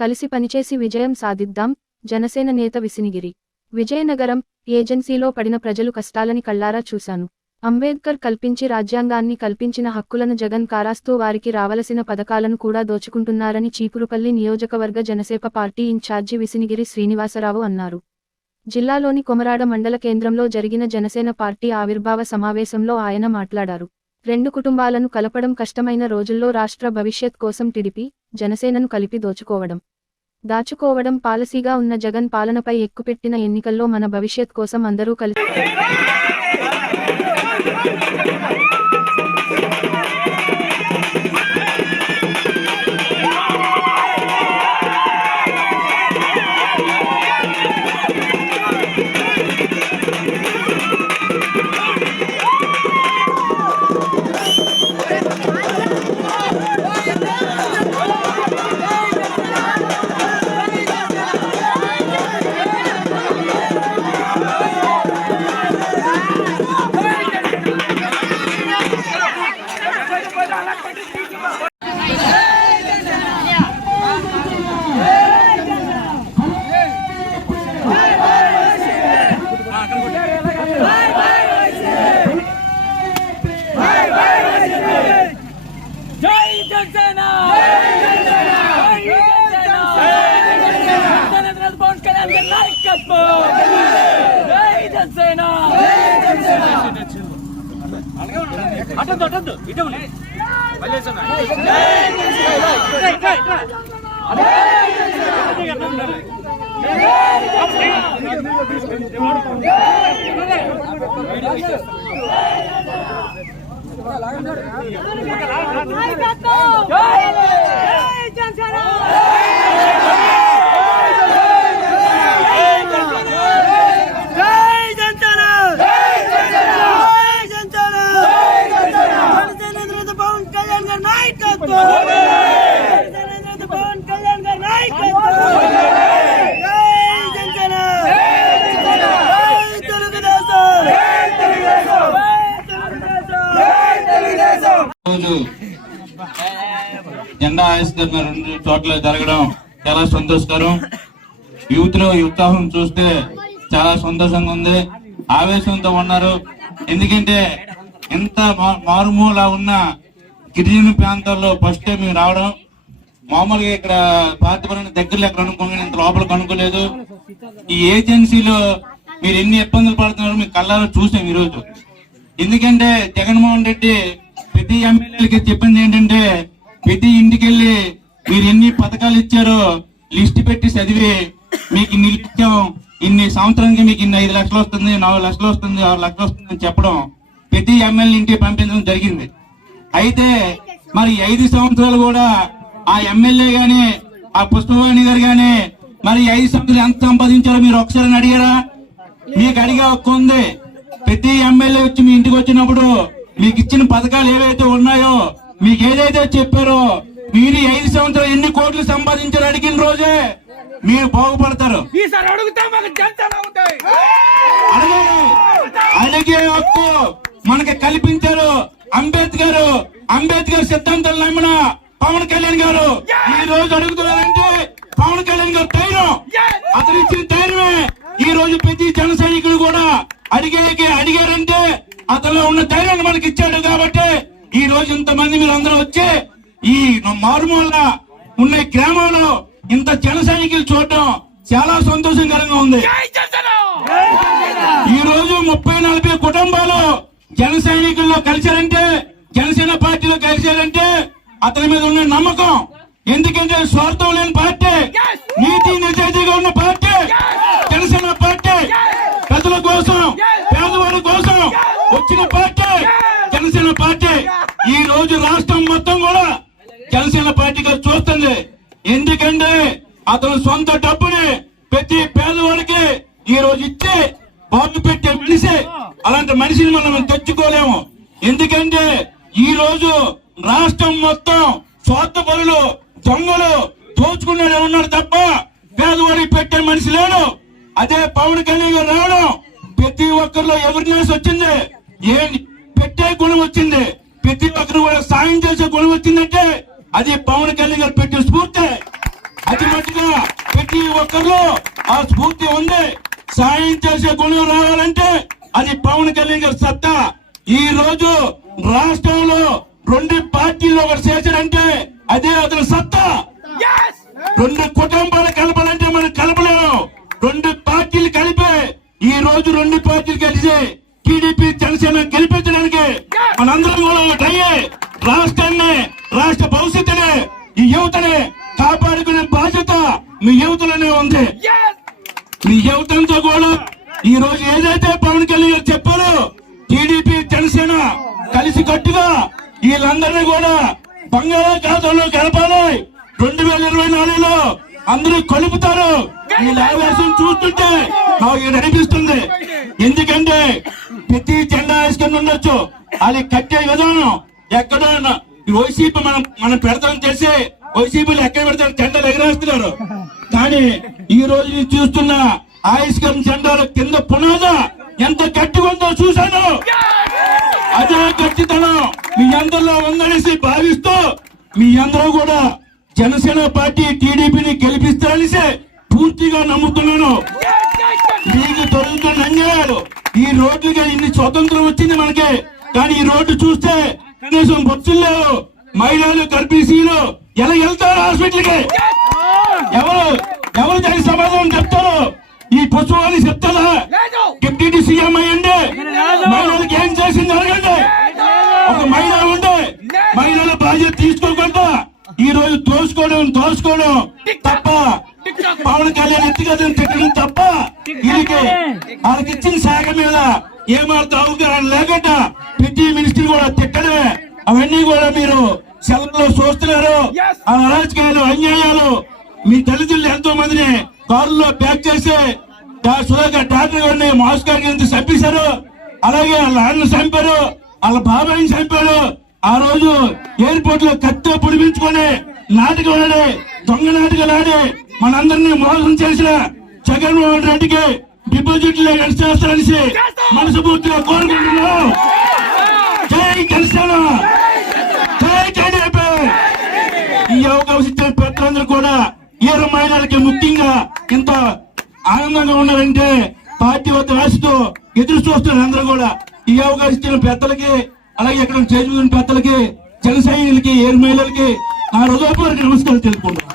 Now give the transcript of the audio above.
కలిసి పనిచేసి విజయం సాధిద్దాం. జనసేన నేత విసినిగిరి. విజయనగరం ఏజెన్సీలో పడిన ప్రజలు కష్టాలని కళ్లారా చూశాను. అంబేద్కర్ కల్పించి రాజ్యాంగాన్ని కల్పించిన హక్కులను జగన్ కారాస్తూ వారికి రావలసిన పథకాలను కూడా దోచుకుంటున్నారని చీపురుపల్లి నియోజకవర్గ జనసేన పార్టీ ఇన్ఛార్జి విసినిగిరి శ్రీనివాసరావు అన్నారు. జిల్లాలోని కొమరాడ మండల కేంద్రంలో జరిగిన జనసేన పార్టీ ఆవిర్భావ సమావేశంలో ఆయన మాట్లాడారు. రెండు కుటుంబాలను కలపడం కష్టమైన రోజుల్లో రాష్ట్ర భవిష్యత్ కోసం టీడీపీ, జనసేనను కలిపి దాచుకోవడం పాలసీగా ఉన్న జగన్ పాలనపై ఎక్కుపెట్టిన ఎన్నికల్లో మన భవిష్యత్ కోసం అందరూ కలిసి జెండా ఆవిష్కరణ రెండు చోట్ల జరగడం చాలా సంతోషకరం. యూత్ లో ఉత్సాహం చూస్తే చాలా సంతోషంగా ఉంది, ఆవేశంతో ఉన్నారు. ఎందుకంటే ఎంత మారుమూల ఉన్న గిరిజన ప్రాంతాల్లో ఫస్ట్ టైం మేము రావడం. మామూలుగా ఇక్కడ పార్టీపరమైన దగ్గరలో ఎక్కడ అనుకోండి, ఇంత లోపలికి అనుకోలేదు. ఈ ఏజెన్సీలో మీరు ఎన్ని ఇబ్బందులు పడుతున్నారో మీకు కళ్ళారో చూసాం ఈరోజు. ఎందుకంటే జగన్మోహన్ రెడ్డి ప్రతి ఎమ్మెల్యేలకి చెప్పింది ఏంటంటే, ప్రతి ఇంటికి వెళ్ళి మీరు ఎన్ని పథకాలు ఇచ్చారో లిస్ట్ పెట్టి చదివి మీకు ఇన్ని ఇచ్చాం, ఇన్ని సంవత్సరానికి మీకు ఇన్ని 5 లక్షలు వస్తుంది, 4 లక్షలు వస్తుంది, 6 లక్షలు వస్తుంది అని చెప్పడం ప్రతి ఎమ్మెల్యే ఇంటికి పంపించడం జరిగింది. అయితే మరి 5 సంవత్సరాలు కూడా ఆ ఎమ్మెల్యే గాని ఆ పుష్పవాణి గారు గాని మరి 5 సంవత్సరాలు ఎంత సంపాదించారో మీరు ఒకసారి అడిగారా? మీకు అడిగే హక్కు ఉంది. ప్రతి ఎమ్మెల్యే వచ్చి మీ ఇంటికి వచ్చినప్పుడు మీకు ఇచ్చిన పథకాలు ఏవైతే ఉన్నాయో, మీకు ఏదైతే చెప్పారో, మీరు 5 సంవత్సరాలు ఎన్ని కోట్లు సంపాదించారు అడిగిన రోజే మీరు బాగుపడతారు. అడిగే హక్కు మనకి కల్పించారు అంబేద్కర్ సిద్ధాంతాలు నమ్మిన పవన్ కళ్యాణ్ గారు. ఈ రోజు అడుగుతున్నారంటే పవన్ కళ్యాణ్ గారు ధైర్యం, అతను ఇచ్చిన ధైర్యమే ఈ రోజు ప్రతి జన సైనికులు కూడా అడిగారంటే అతనిలో ఉన్న ధైర్యాన్ని మనకి ఇచ్చాడు. కాబట్టి ఈ రోజు ఇంతమంది మీరు అందరూ వచ్చి ఈ మారుమూల ఉన్న గ్రామంలో ఇంత జన సైనికులు చూడటం చాలా సంతోషకరంగా ఉంది. ఈ రోజు 30-40 కుటుంబాలు జన సైనికుల్లో కలిశారంటే, జనసేన పార్టీలో కలిశారంటే అతని మీద ఉన్న నమ్మకం. ఎందుకంటే స్వార్థం లేని పార్టీ, నీతి నిజాయితీగా ఉన్న పార్టీ జనసేన పార్టీ. ప్రజల కోసం, పేదవాడి కోసం వచ్చిన పార్టీ జనసేన పార్టీ. ఈ రోజు రాష్ట్రం మొత్తం కూడా జనసేన పార్టీగా చూస్తుంది. ఎందుకంటే అతను సొంత డబ్బుని ప్రతి పేదవాడికి ఈ రోజు ఇచ్చి బాబు పెట్టే మనిషి. అలాంటి మనిషిని మనం తెచ్చుకోలేము. ఎందుకంటే ఈ రోజు రాష్ట్రం మొత్తం స్వార్థపరులు, దొంగలు, దోచుకునే ఉన్నాడు తప్ప పేదవాడికి పెట్టే మనిషి లేడు. అదే పవన్ కళ్యాణ్ గారు రావడం ప్రతి ఒక్కరిలో ఎవర్నెస్ వచ్చింది, పెట్టే గుణం వచ్చింది, ప్రతి ఒక్కరు కూడా సాయం చేసే గుణం వచ్చిందంటే అది పవన్ కళ్యాణ్ గారు పెట్టే స్ఫూర్తి. అది మట్టుగా ప్రతి ఒక్కరిలో ఆ స్ఫూర్తి ఉంది. సాయం చేసే గుణం రావాలంటే అది పవన్ కళ్యాణ్ గారి సత్తా. ఈ రోజు రాష్ట్రంలో 2 పార్టీలు ఒకటి చేశారంటే అదే అతని సత్తా. 2 కుటుంబాలు కలపాలంటే మనం కలపలేము. 2 పార్టీలు కలిపి ఈ రోజు 2 పార్టీలు కలిసి టీడీపీ జనసేన గెలిపించడానికి మనందరం కూడా ఒకటయ్యే రాష్ట్రాన్ని, రాష్ట్ర భవిష్యత్తుని, ఈ యువతని కాపాడుకునే బాధ్యత మీ యువతలోనే ఉంది. మీ యువతంతో కూడా ఈ రోజు ఏదైతే పవన్ కళ్యాణ్ గారు చెప్పారో టీడీపీ జనసేన కలిసి కట్టుగా వీళ్ళందరినీ కూడా బంగాళాఖాతంలో కలపాలి. 2024లో అందరూ కలుపుతారు. వీళ్ళ ఆవేశం చూస్తుంటే నాకు అనిపిస్తుంది. ఎందుకంటే ప్రతి జెండా వేసుకుని ఉండొచ్చు, అది కట్టే విధానం ఎక్కడో వైసీపీ మనం పెడతాం చేసి వైసీపీలు ఎక్కడ పెడతారు జెండాలు ఎగరేస్తున్నారు. కానీ ఈ రోజు నేను చూస్తున్న ఆయుష్కరణ జెండాల కింద పునాద ఎంత గట్టిగా ఉందో చూశాను. అదే గట్టితనం మీ అందరిలో ఉందనేసి భావిస్తూ మీ అందరూ కూడా జనసేన పార్టీ టీడీపీని గెలిపిస్తారనేసి పూర్తిగా నమ్ముతున్నాను. మీకు దొరుకుతున్న అన్యాయాలు, ఈ రోడ్లుగా ఇన్ని స్వతంత్రం వచ్చింది మనకి, కానీ ఈ రోడ్డు చూస్తే కనీసం బస్సులు లేవు. మహిళలు, గర్భిణీలు ఎలా వెళ్తారు హాస్పిటల్కి? ఎవరు దానికి సమాధానం చెప్తారు? ఈ పుష్పవాణి చెప్తారా? డిప్యూటీ సీఎం అయ్యండి మహిళలకు ఏం చేసింది అడగండి. ఒక మహిళ ఉండే మహిళల బాధ్యత తీసుకోకుండా ఈ రోజు దోసుకోవడం తప్ప, పవన్ కళ్యాణ్ ఎత్తుగదని తిట్టడం తప్ప, వీరికి వాళ్ళకి ఇచ్చిన శాఖ మీద ఏమాత్రం అవగాహన లేకుండా ప్రతి మినిస్టర్ కూడా తిట్టడమే. అవన్నీ కూడా మీరు సెలవులో చూస్తున్నారు. ఆ అరాచకాలు, అన్యాయాలు. మీ తల్లిదండ్రులు ఎంతో మందిని కారులో ప్యాక్ చేసి సుధాకర్ డాక్టర్ గారిని మాస్క్ గారిని చంపేశారు. అలాగే వాళ్ళ అన్న చంపారు, వాళ్ళ బాబాయిని చంపారు. ఆ రోజు ఎయిర్పోర్ట్ లో కత్తి పొడిపించుకొని నాటకం ఆడి, దొంగ నాటకాలు ఆడి మనందరినీ మోసం చేసిన జగన్మోహన్ రెడ్డికి డిపాజిట్లు చేస్తారనేసి మనస్ఫూర్తిగా కోరుకుంటున్నాం. జై జనసేన, జై టీడీపీ. ఈ అవకాశం ఇచ్చిన పెద్దలందరూ కూడా ఈర మహిళలకి ముఖ్యంగా ఇంత ఆనందంగా ఉన్నారంటే పార్టీ వద్ద రాస్తూ ఎదురు చూస్తున్నారు అందరూ కూడా. ఈ అవకాశం ఇచ్చిన పెద్దలకి, అలాగే ఇక్కడ చేసిన పెద్దలకి, జన సైనికులకి, ఏరు మహిళలకి నా హృదయపూర్వక నమస్కారం తెలుపుకుంటున్నాను.